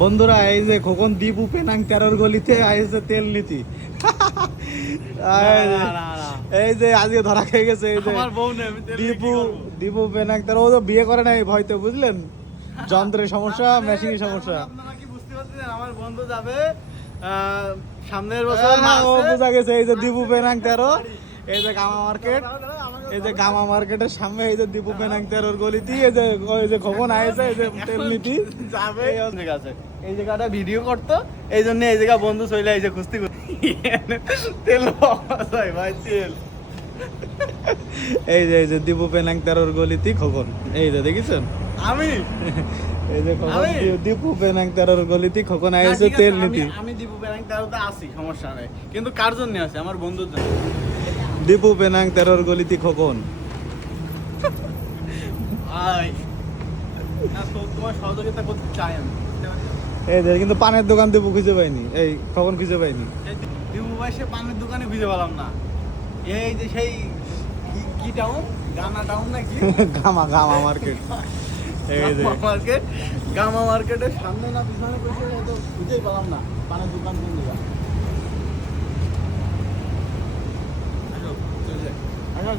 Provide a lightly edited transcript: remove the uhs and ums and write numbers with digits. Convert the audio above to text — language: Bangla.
বন্ধুরা এই যে খোকন দীপু পেনাং 13 গলিতে আইছে তেল নীতি। এই যে আজকে ধরা খেয়ে গেছে এই যে আমার বউ নেই, আমি তেল নিয়ে কি দীপু করবো? দীপু পেনাং 13 ও তো বিয়ে করে নাই ভয়তে, বুঝলেন? যন্ত্রের সমস্যা, মেশিনের সমস্যা। আপনারা কি বুঝতে পারছেন? আমার বন্ধু যাবে সামনের বছর ও মার্চে। বোঝা গেছে এই যে দীপু পেনাং 13, এই যে গামা মার্কেট, এই যে গামা মার্কেটের সামনে এই যে দীপু পেনাং 13 গলিতে এই যে ওই যে খোকন আইছে এই যে তেল নীতি যাবে ঠিক আছে। এই জায়গাটা ভিডিও করতো, এই জন্য এই জায়গা বন্ধু চলে আইছে কুস্তি করতে। তেল পাওয়া যায় ভাই, তেল। এই যে দীপু পেনাং 13 গলিতে খোকন, এই যে দেখেছেন? আমি এই যে খোকন আমি? দীপু পেনাং 13 গলিতে খোকন না, আইছে ঠিক আছে, তেল নীতি। আমি দীপু ব্যাংক তেরোতে আছি, সমস্যা নেই, কিন্তু কার জন্য আছে? আমার বন্ধুর জন্য। দীপু পেনাং 13 গলিতে খোকন। ভাই না, তো তোমার সহযোগিতা করতে চাই আমি। এই যে কিন্তু পানের দোকান দীপু খুঁজে পাইনি, এই খোকন খুঁজে পাইনি। এই দীপু ভাই সে পানের দোকানে খুঁজে পেলাম না। এই যে সেই কি টাউন, গানা টাউন নাকি গামা গামা মার্কেট, এই যে মার্কেট, গামা মার্কেটের সামনে না পিছনে বসে তো খুঁজেই পেলাম না পানের দোকান কোন জায়গা।